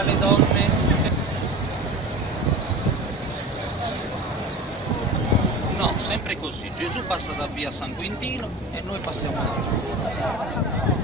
tra le donne. No, sempre così. Gesù passa da via San Quintino e noi passiamo da qui.